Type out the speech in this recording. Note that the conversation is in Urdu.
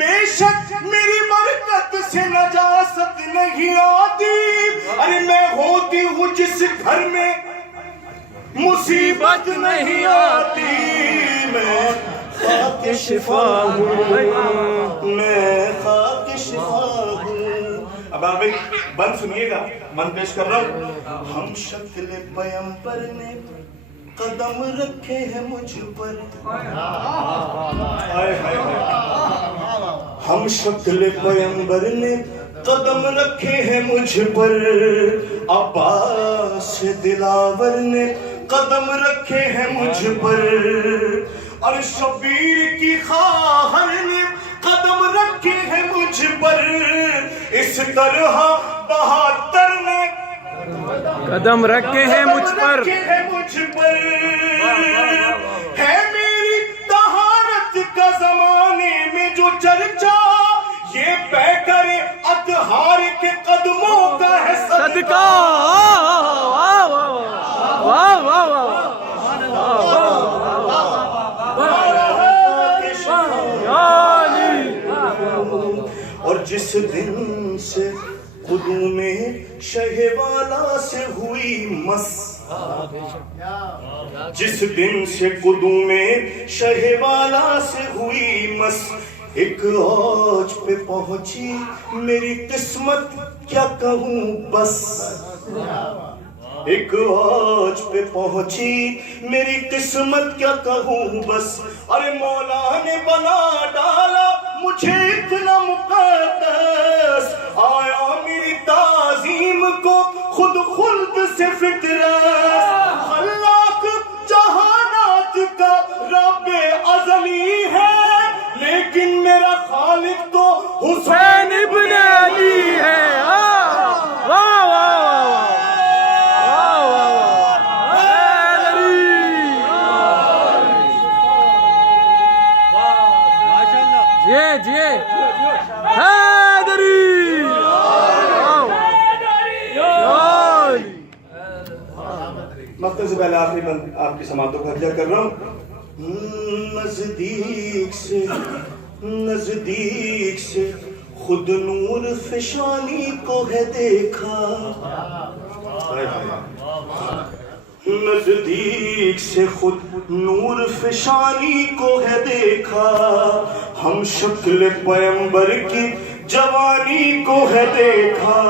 بے شک میری برکت سے نجاست نہیں آتی، ارے میں ہوتی ہوں جس گھر میں مصیبت نہیں آتی، میں خاک شفا ہوں، میں خاک شفا ہوں۔ اب آپ ایک بند سنیے گا، من پیش کر رہا ہوں۔ ہم شکل پیغمبر نے قدم رکھے ہیں مجھ پر، ہم شکل پیغمبر نے قدم رکھے ہیں مجھ پر، عباس دلاور نے قدم رکھے ہیں مجھ پر، اور شبیر کی خواہر نے قدم رکھے ہیں مجھ پر، اس طرح 72 نے قدم رکھے ہیں مجھ پر، ہے میری طہارت کا زمانے میں جو چرچا، یہ بے کرے اطہار کے قدموں کا ہے صدقہ۔ واہ واہ واہ واہ اور جس دن سے قدوم شہ والا سے ہوئی مس، جس دن سے قدوم شہ والا سے ہوئی مس، ایک اوج پہ پہنچی میری قسمت کیا کہوں بس، ایک اوج پہ پہنچی میری قسمت کیا کہوں بس، ارے مولا نے بنا ڈالا مجھے اتنا مقدس، آیا میری تعظیم کو خود خلد سے فطرت، خلاق جہانات کا رب ازلی ہے، لیکن میرا خالق تو حسین ابن علی ہے۔ مقتل سے پہلے آخری بند آپ کی سماعتوں کا حجہ کر رہا ہوں۔ نزدیک سے خود نور فشانی کو ہے دیکھا، نزدیک سے خود نور فشانی کو ہے دیکھا، ہم شکل پیغمبر کی جوانی کو ہے دیکھا،